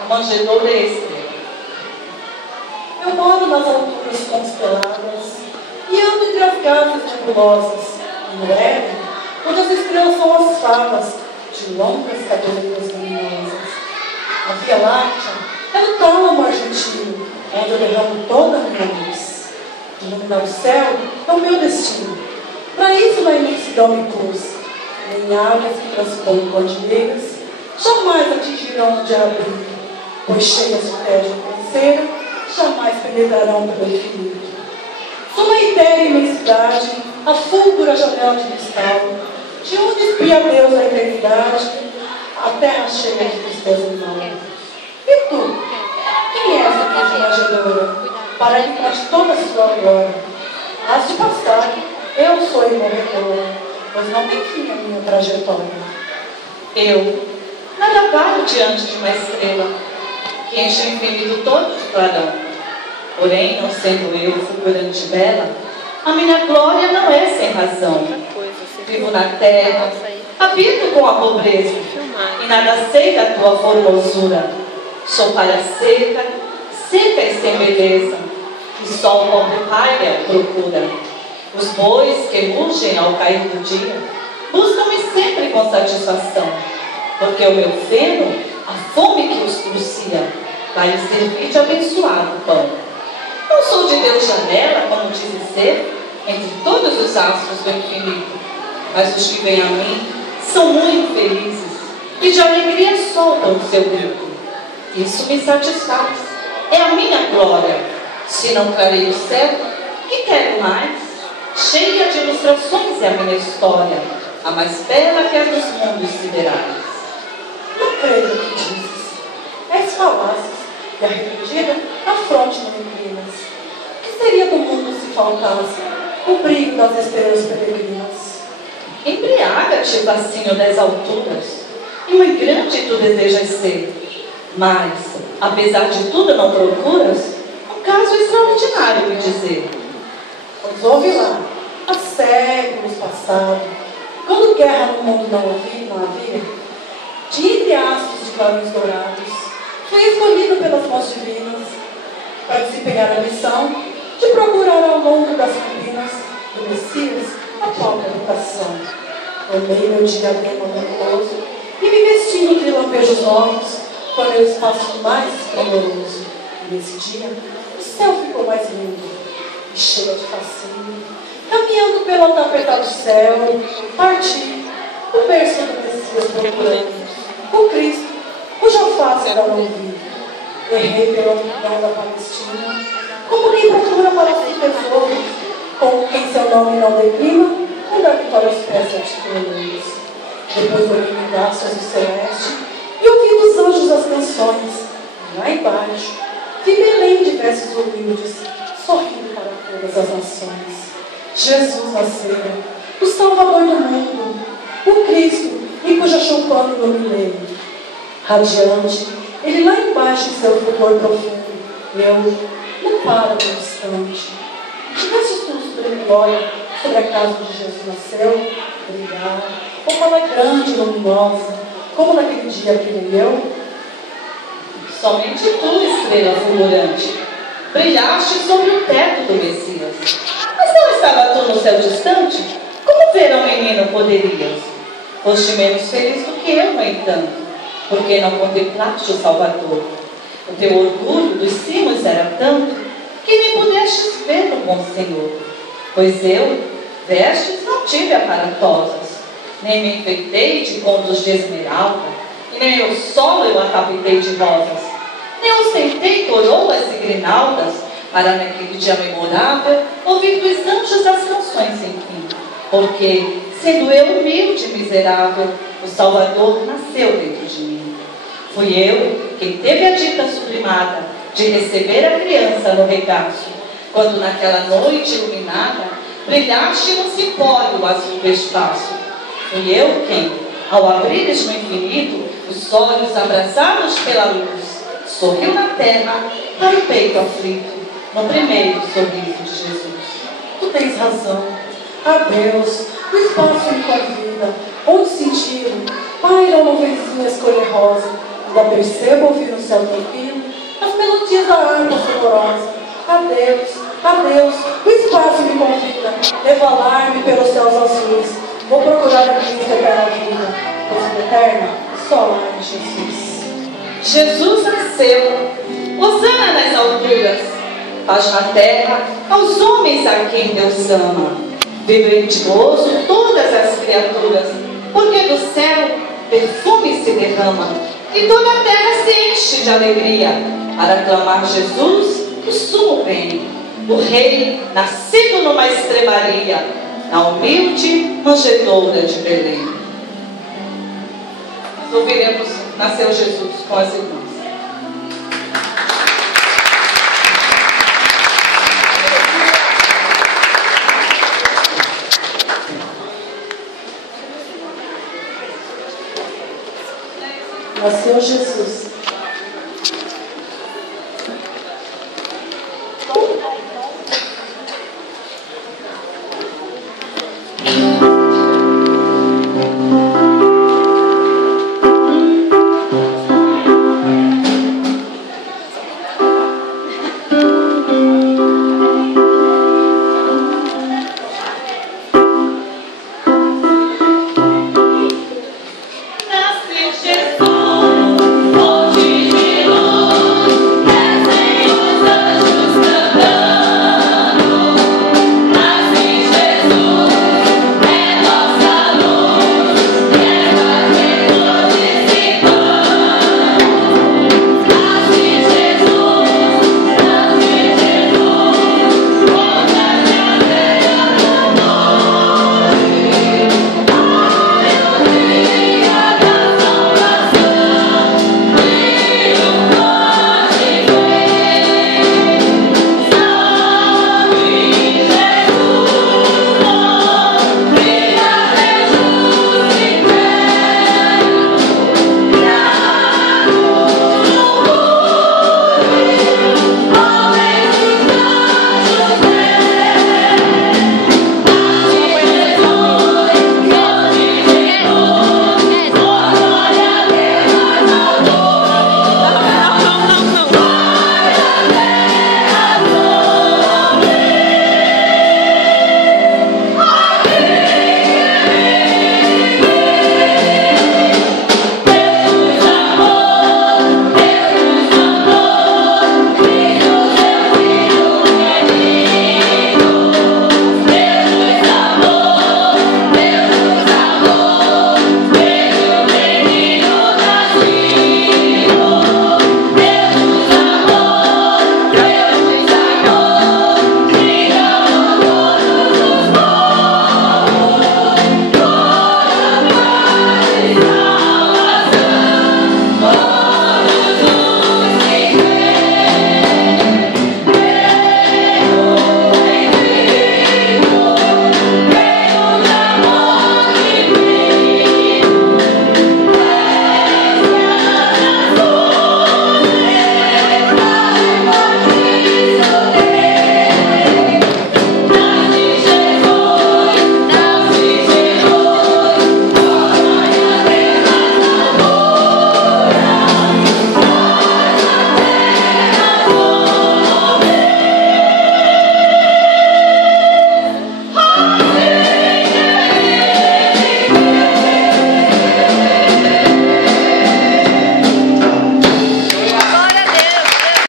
A manjedoura é extrema. Eu moro nas alturas consteladas e ando entre as gatas nebulosas. E no Éden, onde as estrelas são as favas de longas cabeleiras luminosas. A Via Láctea é o tálamo argentino, onde eu derramo toda a minha luz. Iluminar o céu é o meu destino. Para isso na imensidão me pus. Nem águas que transpõem cordilheiras jamais atingirão onde abrigo, pois cheias de tédio e canseira jamais penetrarão pelo infinito. Sou na etérea imensidade a fulgura janela de cristal, de onde espia Deus a eternidade, a terra cheia de tristeza e mal. E tu? Quem é essa tua manjedoura? Para que conte toda a sua glória. Hás de passar, eu sou imorredora, pois não tem fim a minha trajetória. Eu nada valho diante de uma estrela que enche o infinito todo de clarão. Porém, não sendo eu fulgurante bela, a minha glória não é sem razão. Vivo na terra, habito com a pobreza, e nada sei da tua formosura. Sou palha seca, seca e sem beleza, que só o pobre palha procura. Os bois que mugem ao cair do dia buscam-me sempre com satisfação, porque o meu feno, a fome que os crucia, vai lhe servir de abençoado pão. Não sou de Deus janela, como dizem ser, entre todos os astros do infinito, mas os que vêm a mim são muito felizes e de alegria soltam o seu grito. Isso me satisfaz, é a minha glória. Se não clarei o céu, que quero mais? Cheia de ilustrações é a minha história, a mais bela que a dos mundos siderais. Não creio no que dizes. És falácias, e arrependida, a fronte não inclinas. O que seria do mundo se faltasse o brilho das estrelas peregrinas? Embriaga-te, fascínio das alturas, e muito grande tu desejas ser. Mas, apesar de tudo, não procuras um caso extraordinário me dizer. Pois ouve lá, há séculos passados, quando guerra no mundo não havia, de entre astros de clarões dourados, fui escolhido pelas mãos divinas para desempenhar a missão de procurar ao longo das campinas do Messias a própria educação. Tomei meu diadema luminoso e me vesti entre lampejos novos para meu espaço mais esplendoroso. E nesse dia, o céu ficou mais lindo e cheio de fascínio. Caminhando pelo tapetado céu, parti o berço do Messias procurando o Cristo, cuja face ainda não vi. Errei pela multidão da Palestina, como quem procura para seu tesouro, como quem seu nome não declina, quando a vitória os pés articuladores. Depois olhei em braços do celeste e ouvi dos anjos as canções. E lá embaixo, vi Belém de versos humildes, sorrindo para todas as nações. Jesus nascera, o Salvador do mundo, o Cristo, em cuja choupana iluminei. Radiante, ele lá embaixo em seu fulgor profundo, eu não paro tão distante. Tivesse tu suprema glória sobre a casa onde Jesus nasceu, brilhar, como ela é grande e luminosa, como naquele dia brilhei eu? Somente tu, estrela fulgurante, brilhaste sobre o teto do Messias. Mas não estava tu no céu distante? Como ver um menino poderias? Foste menos feliz do que eu, no entanto, porque não contemplaste o Salvador. O teu orgulho dos cimos era tanto que nem pudestes ver o bom Senhor. Pois eu, vestes não tive aparatosas, nem me enfeitei de contos de esmeralda, e nem eu solo eu a tapetei de rosas, nem ostentei coroas e grinaldas, para naquele dia memorável ouvir dos anjos as canções sem fim. Porque, sendo eu humilde e miserável, o Salvador nasceu dentro de mim. Fui eu quem teve a dita sublimada de receber a criança no regaço, quando naquela noite iluminada brilhaste no cipório azul do espaço. Fui eu quem, ao abrires no infinito os olhos abrasados pela luz, sorriu na terra para o peito aflito, no primeiro sorriso de Jesus. Tu tens razão. A Deus, o espaço em tua vida vida, onde senti-lo, paira uma nuvenzinhas cor-de-rosa, ainda percebo ouvir no céu tranquilo as melodias da harpa sonorosa. Adeus, adeus, o espaço me convida, revalar-me pelos céus azuis, vou procurar a Cristo eterna vida, pois o eterno só lá em Jesus. Jesus nasceu, hosana nas alturas, paz na terra aos homens a quem Deus ama. Vibrantioso todas as criaturas, porque do céu perfume se derrama, e toda a terra se enche de alegria, para aclamar Jesus, o sumo bem, o Rei nascido numa estrebaria, na humilde manjedoura de Belém. Nós ouviremos Nasceu Jesus com as irmãs. Nasceu Jesus.